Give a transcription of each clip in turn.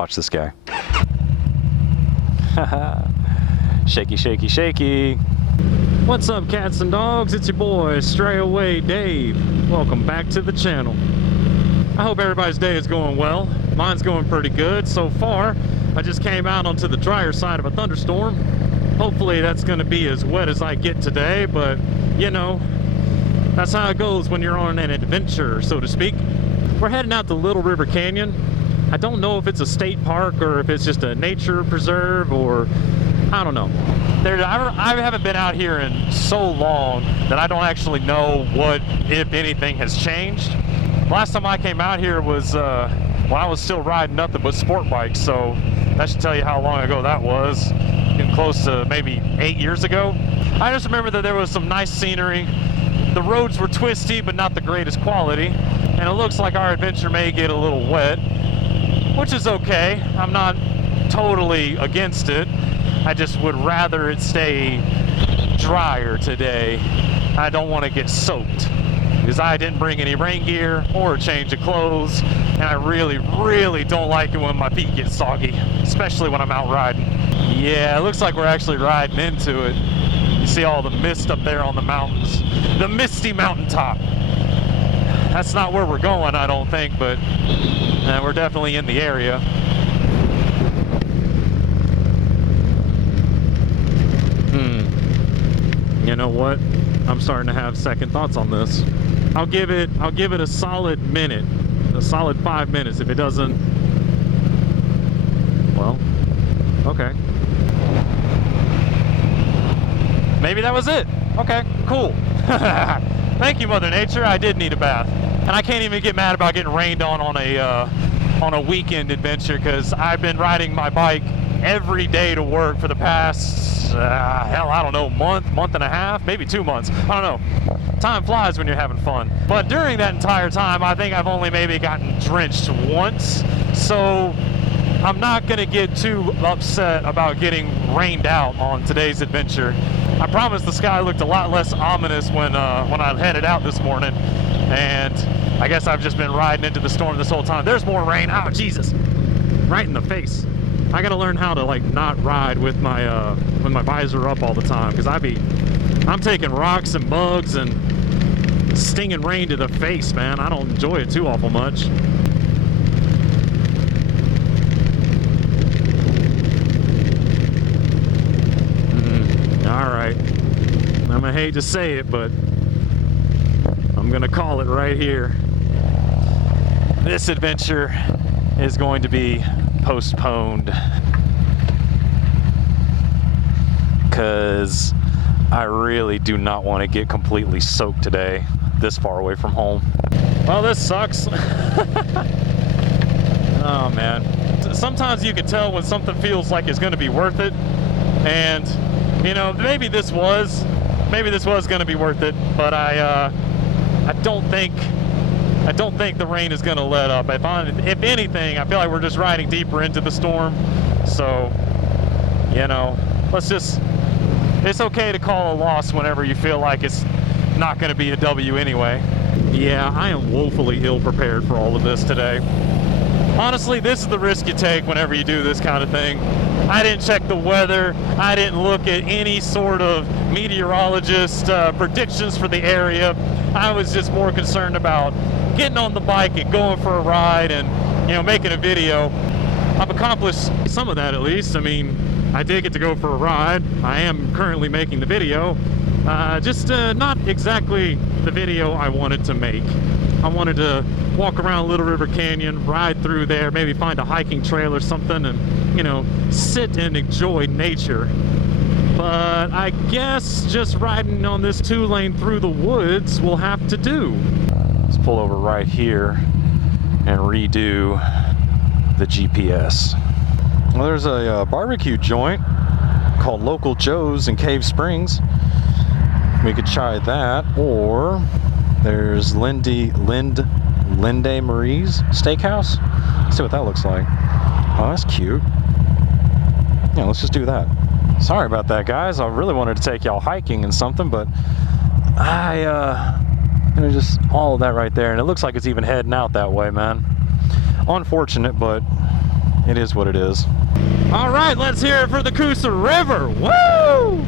Watch this guy. Shaky, shaky, shaky. What's up, cats and dogs? It's your boy, Stray Away Dave. Welcome back to the channel. I hope everybody's day is going well. Mine's going pretty good so far. I just came out onto the drier side of a thunderstorm. Hopefully that's going to be as wet as I get today, but you know, that's how it goes when you're on an adventure, so to speak. We're heading out to Little River Canyon. I don't know if it's a state park or if it's just a nature preserve, or I don't know. I haven't been out here in so long that I don't actually know what, if anything, has changed. Last time I came out here was when I was still riding nothing but sport bikes, so that should tell you how long ago that was. Getting close to maybe 8 years ago. I just remember that there was some nice scenery. The roads were twisty, but not the greatest quality. And it looks like our adventure may get a little wet, which is okay. I'm not totally against it. I just would rather it stay drier today. I don't want to get soaked because I didn't bring any rain gear or a change of clothes, and I really, really don't like it when my feet get soggy, especially when I'm out riding. Yeah, it looks like we're actually riding into it. You see all the mist up there on the mountains. The misty mountaintop. That's not where we're going, I don't think, but we're definitely in the area. You know what? I'm starting to have second thoughts on this. I'll give it a solid minute, a solid 5 minutes. If it doesn't, well, okay. Maybe that was it. Okay, cool. Thank you, Mother Nature. I did need a bath, and I can't even get mad about getting rained on a weekend adventure, because I've been riding my bike every day to work for the past hell, I don't know, month and a half, maybe 2 months. I don't know. Time flies when you're having fun. But during that entire time, I think I've only maybe gotten drenched once. So I'm not gonna get too upset about getting rained out on today's adventure. I promise the sky looked a lot less ominous when I headed out this morning, and I guess I've just been riding into the storm this whole time. There's more rain. Oh, Jesus. Right in the face. I gotta learn how to like not ride with my visor up all the time, because I'm taking rocks and bugs and stinging rain to the face, man. I don't enjoy it too awful much. All right, I'm gonna hate to say it, but I'm gonna call it right here. This adventure is going to be postponed, because I really do not want to get completely soaked today, this far away from home. Well, this sucks. Oh man, sometimes you can tell when something feels like it's going to be worth it, and you know, maybe this was going to be worth it, but I don't think the rain is going to let up. If anything, I feel like we're just riding deeper into the storm. So, you know, it's okay to call a loss whenever you feel like it's not going to be a W anyway. Yeah, I am woefully ill prepared for all of this today. Honestly, this is the risk you take whenever you do this kind of thing. I didn't check the weather. I didn't look at any sort of meteorologist predictions for the area. I was just more concerned about getting on the bike and going for a ride and, you know, making a video. I've accomplished some of that, at least. I mean, I did get to go for a ride. I am currently making the video. Just not exactly the video I wanted to make. I wanted to walk around Little River Canyon, ride through there, maybe find a hiking trail or something, and, you know, sit and enjoy nature. But I guess just riding on this 2-lane through the woods will have to do. Let's pull over right here and redo the GPS. Well, there's a barbecue joint called Local Joe's in Cave Springs. We could try that, or there's Lindy Marie's Steakhouse. Let's see what that looks like. Oh, that's cute. Yeah, let's just do that. Sorry about that, guys. I really wanted to take y'all hiking and something, but there's just all of that right there, and it looks like it's even heading out that way, man. Unfortunate, but It is what it is. All right, let's hear it for the Coosa River. Woo!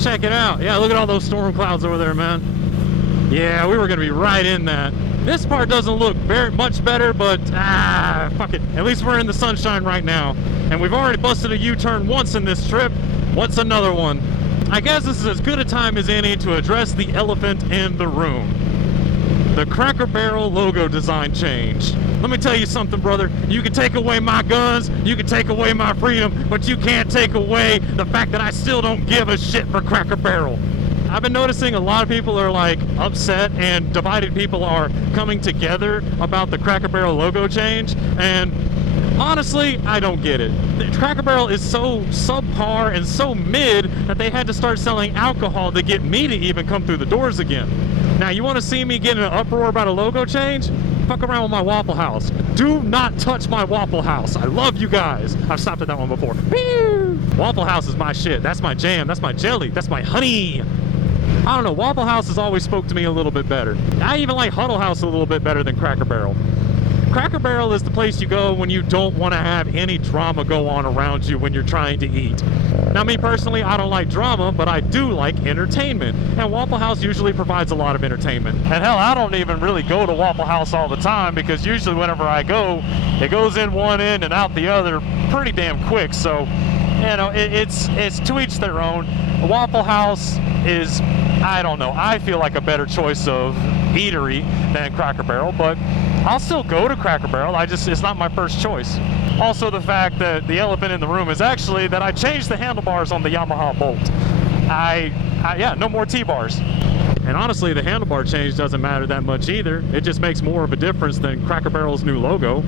Check it out. Yeah, look at all those storm clouds over there, man. Yeah, we were gonna be right in that. This part doesn't look very much better, but fuck it. At least we're in the sunshine right now. And we've already busted a U-turn once in this trip. What's another one? I guess this is as good a time as any to address the elephant in the room. The Cracker Barrel logo design change. Let me tell you something, brother. You can take away my guns, you can take away my freedom, but you can't take away the fact that I still don't give a shit for Cracker Barrel. I've been noticing a lot of people are like upset, and divided people are coming together about the Cracker Barrel logo change, and honestly, I don't get it. Cracker Barrel is so subpar and so mid that they had to start selling alcohol to get me to even come through the doors again. Now, you want to see me get in an uproar about a logo change? Fuck around with my Waffle House. Do not touch my Waffle House. I love you guys. I've stopped at that one before. Woo! Waffle House is my shit. That's my jam. That's my jelly. That's my honey. I don't know, Waffle House has always spoke to me a little bit better. I even like Huddle House a little bit better than Cracker Barrel. Cracker Barrel is the place you go when you don't want to have any drama go on around you when you're trying to eat. Now, me personally, I don't like drama, but I do like entertainment. And Waffle House usually provides a lot of entertainment. And hell, I don't even really go to Waffle House all the time, because usually whenever I go, it goes in one end and out the other pretty damn quick. So, you know, it's to each their own. Waffle House is, I don't know, I feel like a better choice of eatery than Cracker Barrel, but I'll still go to Cracker Barrel. It's not my first choice. Also, the fact that the elephant in the room is actually that I changed the handlebars on the Yamaha Bolt. Yeah, no more T-bars. And honestly, the handlebar change doesn't matter that much either. It just makes more of a difference than Cracker Barrel's new logo.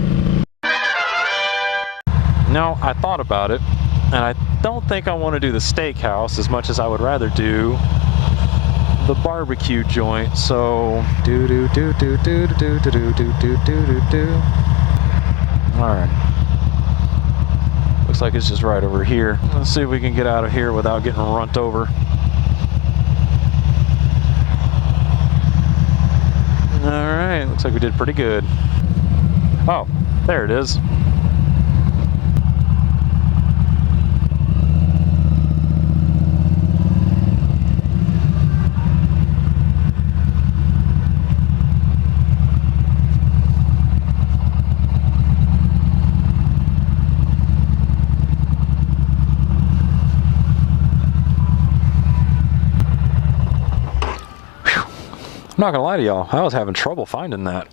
Now, I thought about it, and I don't think I want to do the steakhouse as much as I would rather do the barbecue joint. So all right, looks like it's just right over here. Let's see if we can get out of here without getting runt over. All right, looks like we did pretty good. Oh, there it is. I'm not gonna lie to y'all, I was having trouble finding that.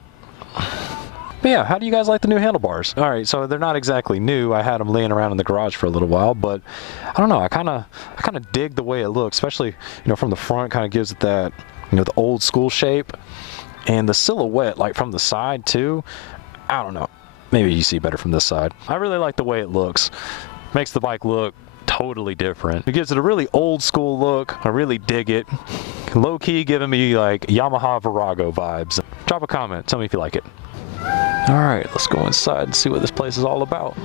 But yeah, how do you guys like the new handlebars? All right, so they're not exactly new. I had them laying around in the garage for a little while, but I don't know. I kind of dig the way it looks, especially, you know, from the front. Kind of gives it that, you know, the old school shape, and the silhouette, like from the side too. I don't know. Maybe you see better from this side. I really like the way it looks. Makes the bike look totally different. It gives it a really old school look. I really dig it. Low key giving me like Yamaha Virago vibes. Drop a comment, tell me if you like it. All right, let's go inside and see what this place is all about.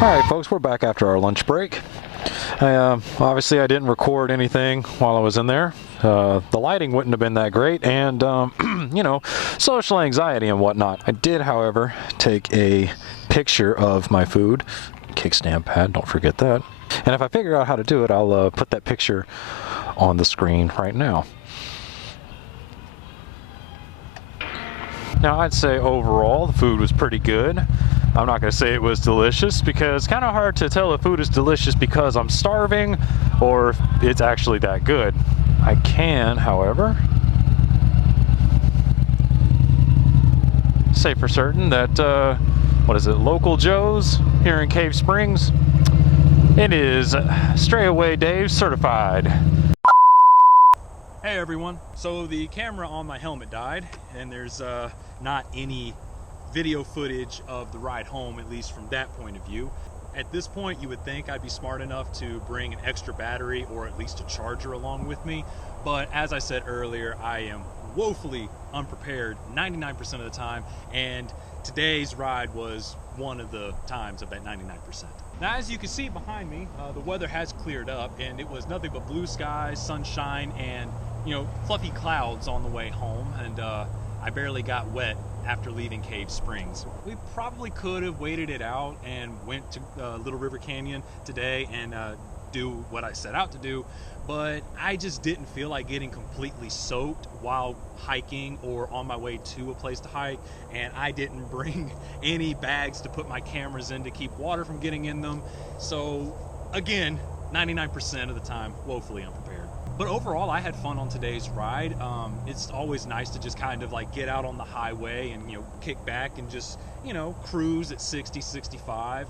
All right, folks, we're back after our lunch break. Obviously I didn't record anything while I was in there. The lighting wouldn't have been that great, and you know, social anxiety and whatnot. I did, however, take a picture of my food. Kickstand pad, don't forget that. And if I figure out how to do it, I'll put that picture on the screen right now. Now, I'd say overall the food was pretty good. I'm not going to say it was delicious, because it's kind of hard to tell if food is delicious because I'm starving or if it's actually that good. I can, however, say for certain that, what is it, Local Joe's here in Cave Springs, it is Stray Away Dave certified. Hey everyone, so the camera on my helmet died, and there's not any video footage of the ride home, at least from that point of view. At this point, you would think I'd be smart enough to bring an extra battery or at least a charger along with me, but as I said earlier, I am woefully unprepared 99% of the time, and today's ride was one of the times of that 99%. Now, as you can see behind me, the weather has cleared up, and it was nothing but blue skies, sunshine, and, you know, fluffy clouds on the way home, and I barely got wet after leaving Cave Springs. We probably could have waited it out and went to Little River Canyon today and do what I set out to do, but I just didn't feel like getting completely soaked while hiking or on my way to a place to hike, and I didn't bring any bags to put my cameras in to keep water from getting in them. So again, 99% of the time, woefully unprepared. But overall, I had fun on today's ride. It's always nice to just kind of like get out on the highway and, kick back and just, cruise at 60, 65.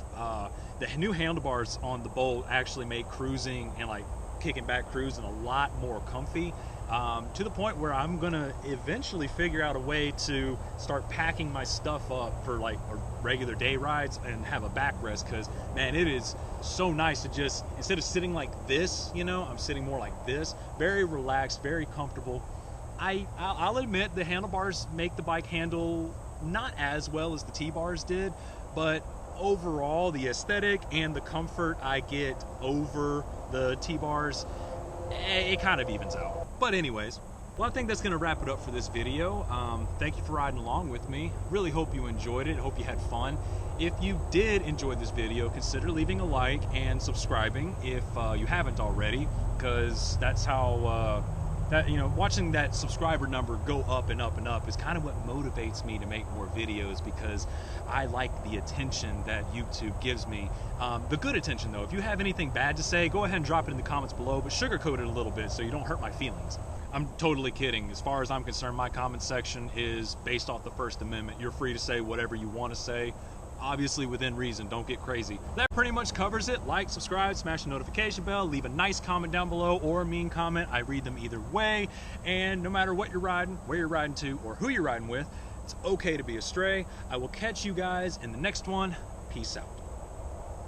The new handlebars on the Bolt actually make cruising and like kicking back cruising a lot more comfy, to the point where I'm gonna eventually figure out a way to start packing my stuff up for like regular day rides and have a backrest, because man, it is so nice to just, instead of sitting like this, I'm sitting more like this, very relaxed, very comfortable. I'll admit the handlebars make the bike handle not as well as the T-bars did, but overall the aesthetic and the comfort I get over the T-bars, it kind of evens out. But anyways, well, I think that's going to wrap it up for this video. Thank you for riding along with me. Really hope you enjoyed it. Hope you had fun. If you did enjoy this video, consider leaving a like and subscribing if you haven't already, because that's how watching that subscriber number go up and up and up is kind of what motivates me to make more videos, because I like the attention that YouTube gives me. The good attention though. If you have anything bad to say, go ahead and drop it in the comments below, but sugarcoat it a little bit so you don't hurt my feelings. I'm totally kidding. As far as I'm concerned, my comment section is based off the First Amendment. You're free to say whatever you want to say. Obviously within reason, don't get crazy. That pretty much covers it. Like, subscribe, smash the notification bell, leave a nice comment down below or a mean comment. I read them either way, and no matter what you're riding, where you're riding to, or who you're riding with, it's okay to be astray. I will catch you guys in the next one. Peace out.